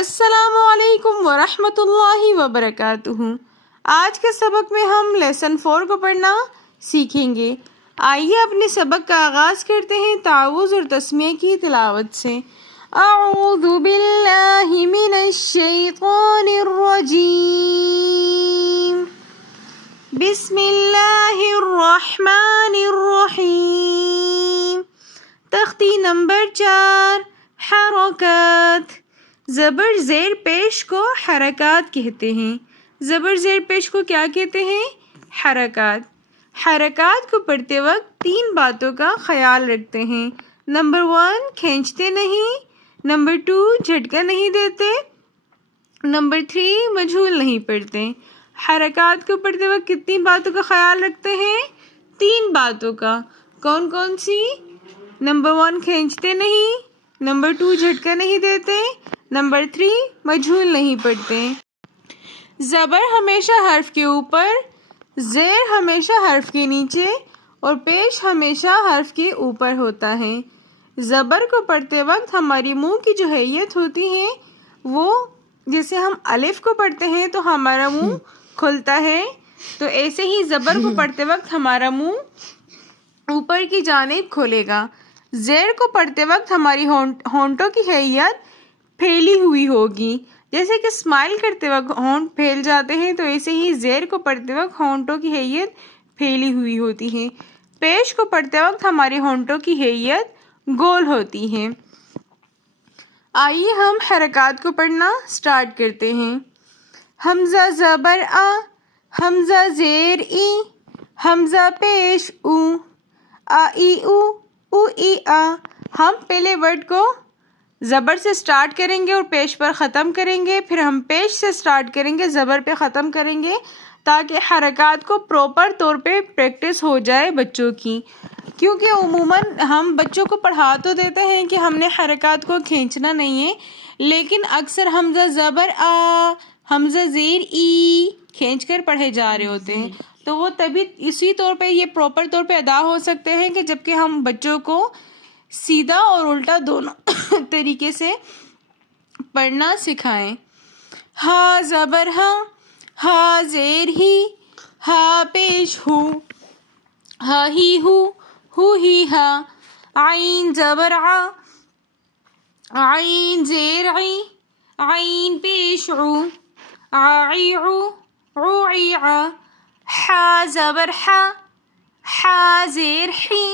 السلام علیکم ورحمۃ اللہ وبرکاتہ۔ آج کے سبق میں ہم لیسن 4 کو پڑھنا سیکھیں گے۔ آئیے اپنے سبق کا آغاز کرتے ہیں تعوذ اور تسمیہ کی تلاوت سے۔ اعوذ باللہ من الشیطان الرجیم، بسم اللہ الرحمن الرحیم۔ تختی نمبر 4، حرکات۔ زبر زیر پیش کو حرکات کہتے ہیں۔ زبر زیر پیش کو کیا کہتے ہیں؟ حرکات۔ حرکات کو پڑھتے وقت 3 باتوں کا خیال رکھتے ہیں۔ نمبر 1، کھینچتے نہیں۔ نمبر 2، جھٹکا نہیں دیتے۔ نمبر 3، مجہول نہیں پڑھتے۔ حرکات کو پڑھتے وقت کتنی باتوں کا خیال رکھتے ہیں؟ 3 باتوں کا۔ کون کون سی؟ نمبر 1، کھینچتے نہیں۔ نمبر 2، جھٹکا نہیں دیتے۔ نمبر 3، مجہول نہیں پڑھتے۔ زبر ہمیشہ حرف کے اوپر، زیر ہمیشہ حرف کے نیچے اور پیش ہمیشہ حرف کے اوپر ہوتا ہے۔ زبر کو پڑھتے وقت ہماری منہ کی جو حیت ہوتی ہے وہ، جیسے ہم الف کو پڑھتے ہیں تو ہمارا منہ کھلتا ہے، تو ایسے ہی زبر کو پڑھتے وقت ہمارا منہ اوپر کی جانب کھولے گا۔ زیر کو پڑھتے وقت ہماری ہونٹوں کی حیت پھیلی ہوئی ہوگی، جیسے کہ اسمائل کرتے وقت ہونٹ پھیل جاتے ہیں، تو ایسے ہی زیر کو پڑھتے وقت ہونٹوں کی حیت پھیلی ہوئی ہوتی ہے۔ پیش کو پڑھتے وقت ہماری ہونٹوں کی حیت گول ہوتی ہے۔ آئیے ہم حرکات کو پڑھنا سٹارٹ کرتے ہیں۔ حمزہ زبر آ، حمزہ زیر ای، حمزہ پیش او، آ ای او، او ای آ۔ ہم پہلے ورڈ کو زبر سے سٹارٹ کریں گے اور پیش پر ختم کریں گے، پھر ہم پیش سے سٹارٹ کریں گے، زبر پہ ختم کریں گے، تاکہ حرکات کو پراپر طور پہ پریکٹس ہو جائے بچوں کی۔ کیونکہ عموماً ہم بچوں کو پڑھا تو دیتے ہیں کہ ہم نے حرکات کو کھینچنا نہیں ہے، لیکن اکثر حمزہ زبر آ، حمزہ زیر ای کھینچ کر پڑھے جا رہے ہوتے ہیں، تو وہ تبھی اسی طور پہ یہ پراپر طور پہ ادا ہو سکتے ہیں کہ جبکہ ہم بچوں کو سیدھا اور الٹا دونوں طریقے سے پڑھنا سکھائیں۔ ہا زبر ہا، ہا زیر ہی، ہا پیش ہو، ہا ہی ہو ہی ہا۔ عین زبر ع، عین زیر عی، عین پیش عو، عی عو، عو عی ع۔ حا زبر حا، حا زیر حی،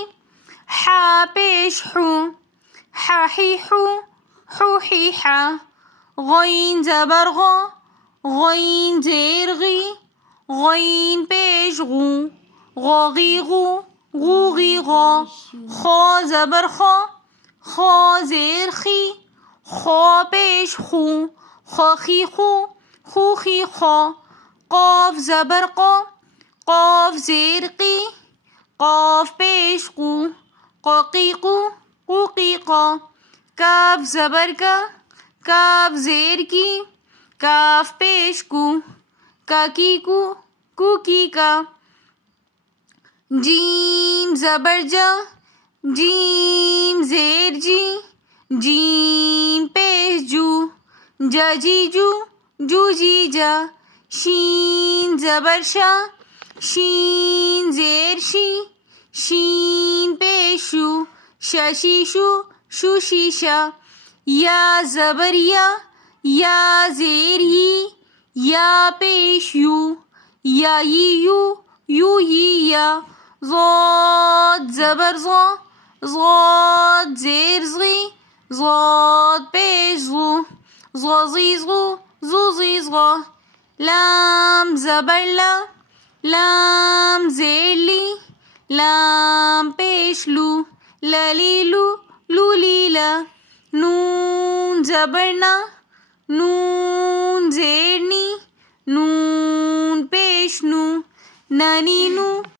حا پیش حو، حا حی حو، حو حی حا۔ غین زبر غ، غین زیر غی، غین پیش غو، غو غی غو، غو غی غو۔ خا زبر خا، خا زیر خی، خا پیش خو، خا خی خو، خو خی خا۔ قاف زبر قا، قاف زیر قی، قاف پیش قو، قا قی قو، قو قی قا۔ کاف زبر کا، کاف زیر کی، کاف پیش کو، کا کی کو، کو کی کا۔ جیم زبر جا، جیم زیر جی، جیم پیش جو، جا جی جو، جو جی جا۔ شین زبر شا، شین زیر شی، شین پیش شو، شا شی شو، شو شی شا۔ یا زبر یا، یا زیر یی، یا پیش یو، یا یی یو، یو یی یا۔ ضاد زبر ضا، ضاد زیر زغی، ضاد پیش زغو، ضا زی زغو، زو زی زغا۔ لام زبر لا، لام زیر لی، لام پیش لو، لا لی لو، لو لی لا۔ نون زبر نا، نون زیر نی، نون پیش نو، نا نی نو،